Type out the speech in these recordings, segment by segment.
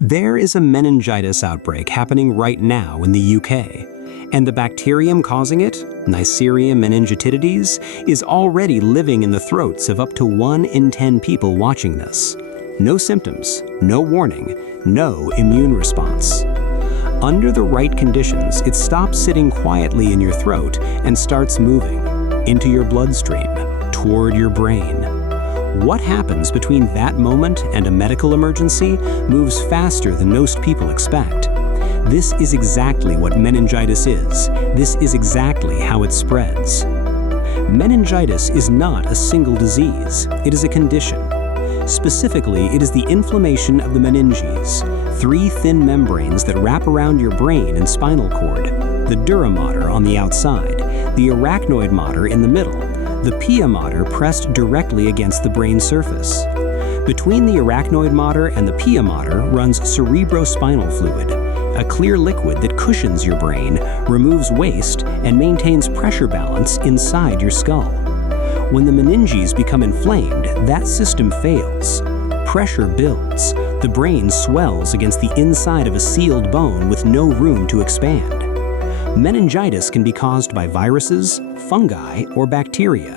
There is a meningitis outbreak happening right now in the UK, and the bacterium causing it, Neisseria meningitidis, is already living in the throats of up to 1 in 10 people watching this. No symptoms, no warning, no immune response. Under the right conditions, it stops sitting quietly in your throat and starts moving into your bloodstream, toward your brain. What happens between that moment and a medical emergency moves faster than most people expect. This is exactly what meningitis is. This is exactly how it spreads. Meningitis is not a single disease. It is a condition. Specifically, it is the inflammation of the meninges, 3 thin membranes that wrap around your brain and spinal cord, the dura mater on the outside, the arachnoid mater in the middle, the pia mater pressed directly against the brain surface. Between the arachnoid mater and the pia mater runs cerebrospinal fluid, a clear liquid that cushions your brain, removes waste, and maintains pressure balance inside your skull. When the meninges become inflamed, that system fails. Pressure builds. The brain swells against the inside of a sealed bone with no room to expand. Meningitis can be caused by viruses, fungi, or bacteria.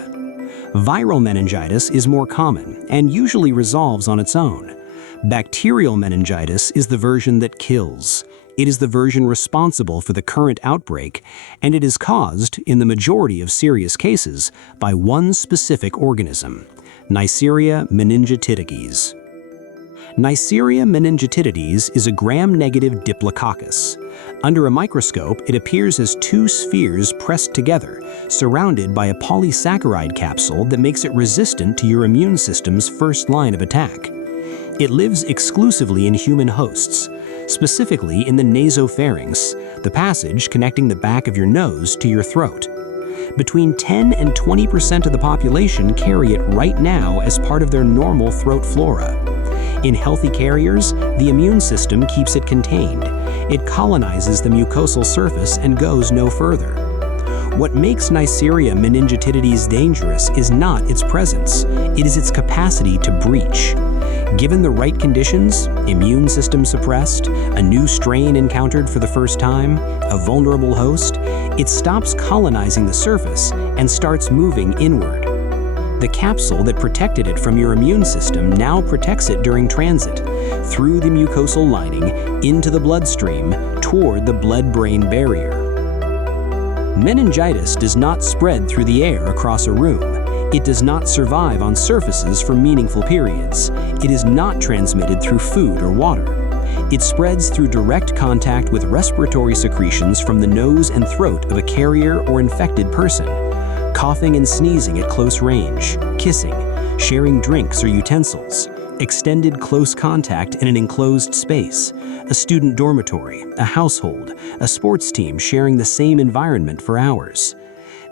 Viral meningitis is more common and usually resolves on its own. Bacterial meningitis is the version that kills. It is the version responsible for the current outbreak, and it is caused, in the majority of serious cases, by one specific organism, Neisseria meningitidis. Neisseria meningitidis is a gram-negative diplococcus. Under a microscope, it appears as 2 spheres pressed together, surrounded by a polysaccharide capsule that makes it resistant to your immune system's first line of attack. It lives exclusively in human hosts, specifically in the nasopharynx, the passage connecting the back of your nose to your throat. Between 10 and 20% of the population carry it right now as part of their normal throat flora. In healthy carriers, the immune system keeps it contained. It colonizes the mucosal surface and goes no further. What makes Neisseria meningitidis dangerous is not its presence, it is its capacity to breach. Given the right conditions, immune system suppressed, a new strain encountered for the first time, a vulnerable host, it stops colonizing the surface and starts moving inward. The capsule that protected it from your immune system now protects it during transit, through the mucosal lining, into the bloodstream, toward the blood-brain barrier. Meningitis does not spread through the air across a room. It does not survive on surfaces for meaningful periods. It is not transmitted through food or water. It spreads through direct contact with respiratory secretions from the nose and throat of a carrier or infected person, coughing and sneezing at close range, kissing, sharing drinks or utensils, extended close contact in an enclosed space, a student dormitory, a household, a sports team sharing the same environment for hours.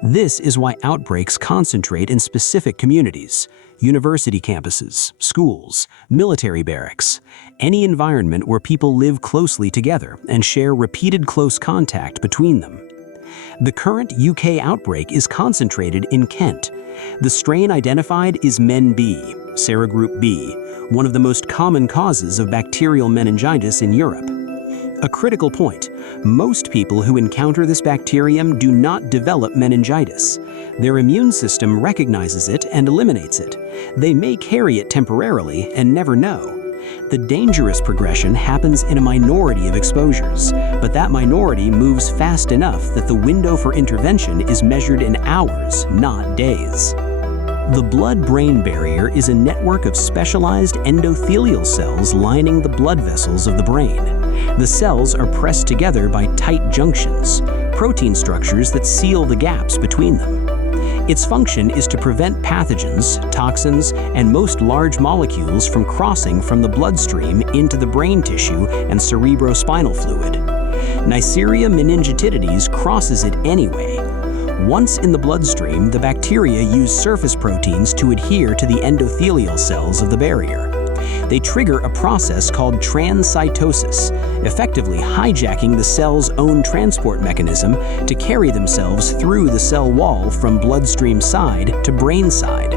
This is why outbreaks concentrate in specific communities, university campuses, schools, military barracks, any environment where people live closely together and share repeated close contact between them. The current UK outbreak is concentrated in Kent. The strain identified is MenB, serogroup B, one of the most common causes of bacterial meningitis in Europe. A critical point, most people who encounter this bacterium do not develop meningitis. Their immune system recognizes it and eliminates it. They may carry it temporarily and never know. The dangerous progression happens in a minority of exposures, but that minority moves fast enough that the window for intervention is measured in hours, not days. The blood-brain barrier is a network of specialized endothelial cells lining the blood vessels of the brain. The cells are pressed together by tight junctions, protein structures that seal the gaps between them. Its function is to prevent pathogens, toxins, and most large molecules from crossing from the bloodstream into the brain tissue and cerebrospinal fluid. Neisseria meningitidis crosses it anyway. Once in the bloodstream, the bacteria use surface proteins to adhere to the endothelial cells of the barrier. They trigger a process called transcytosis, effectively hijacking the cell's own transport mechanism to carry themselves through the cell wall from bloodstream side to brain side.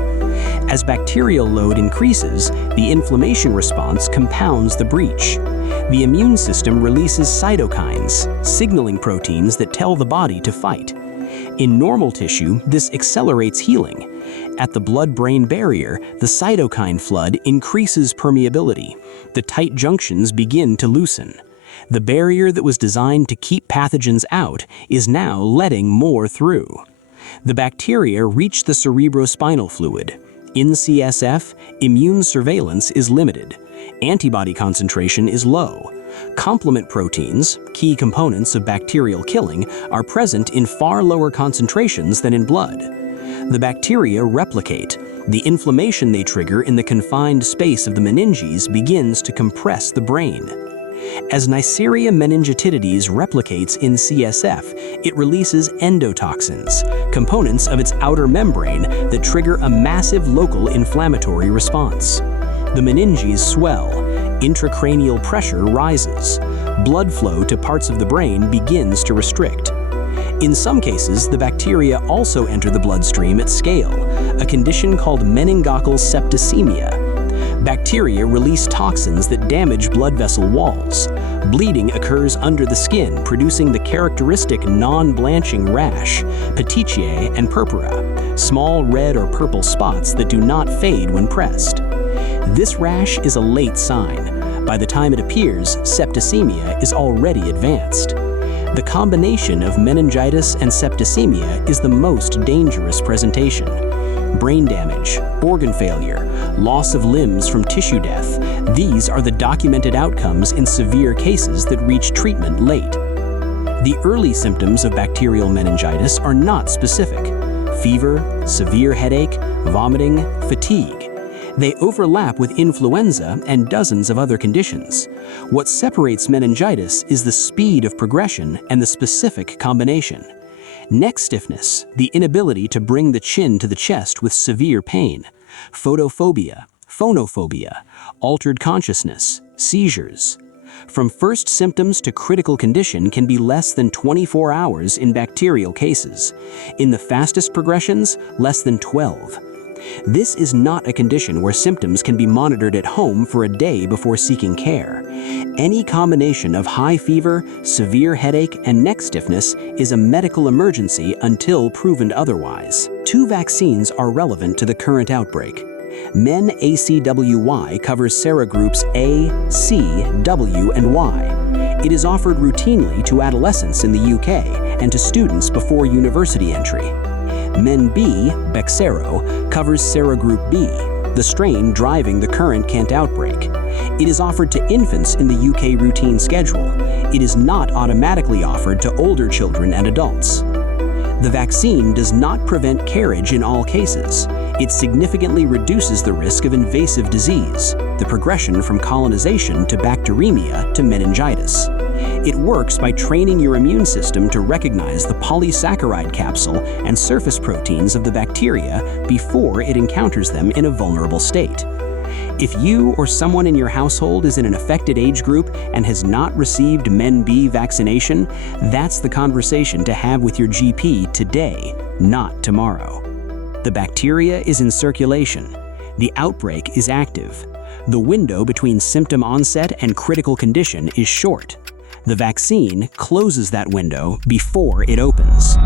As bacterial load increases, the inflammation response compounds the breach. The immune system releases cytokines, signaling proteins that tell the body to fight. In normal tissue, this accelerates healing. At the blood-brain barrier, the cytokine flood increases permeability. The tight junctions begin to loosen. The barrier that was designed to keep pathogens out is now letting more through. The bacteria reach the cerebrospinal fluid. In CSF, immune surveillance is limited. Antibody concentration is low. Complement proteins, key components of bacterial killing, are present in far lower concentrations than in blood. The bacteria replicate. The inflammation they trigger in the confined space of the meninges begins to compress the brain. As Neisseria meningitidis replicates in CSF, it releases endotoxins, components of its outer membrane that trigger a massive local inflammatory response. The meninges swell, intracranial pressure rises, blood flow to parts of the brain begins to restrict. In some cases, the bacteria also enter the bloodstream at scale, a condition called meningococcal septicaemia. Bacteria release toxins that damage blood vessel walls. Bleeding occurs under the skin, producing the characteristic non-blanching rash, petechiae and purpura, small red or purple spots that do not fade when pressed. This rash is a late sign. By the time it appears, septicaemia is already advanced. The combination of meningitis and septicaemia is the most dangerous presentation. Brain damage, organ failure, loss of limbs from tissue death, these are the documented outcomes in severe cases that reach treatment late. The early symptoms of bacterial meningitis are not specific: fever, severe headache, vomiting, fatigue. They overlap with influenza and dozens of other conditions. What separates meningitis is the speed of progression and the specific combination. Neck stiffness, the inability to bring the chin to the chest with severe pain. Photophobia, phonophobia, altered consciousness, seizures. From first symptoms to critical condition can be less than 24 hours in bacterial cases. In the fastest progressions, less than 12. This is not a condition where symptoms can be monitored at home for a day before seeking care. Any combination of high fever, severe headache, and neck stiffness is a medical emergency until proven otherwise. 2 vaccines are relevant to the current outbreak. MenACWY covers serogroups A, C, W, and Y. It is offered routinely to adolescents in the UK and to students before university entry. MenB, Bacterial, covers serogroup B, the strain driving the current Kent outbreak. It is offered to infants in the UK routine schedule. It is not automatically offered to older children and adults. The vaccine does not prevent carriage in all cases. It significantly reduces the risk of invasive disease, the progression from colonization to bacteremia to meningitis. It works by training your immune system to recognize the polysaccharide capsule and surface proteins of the bacteria before it encounters them in a vulnerable state. If you or someone in your household is in an affected age group and has not received MenB vaccination, that's the conversation to have with your GP today, not tomorrow. The bacteria is in circulation. The outbreak is active. The window between symptom onset and critical condition is short. The vaccine closes that window before it opens.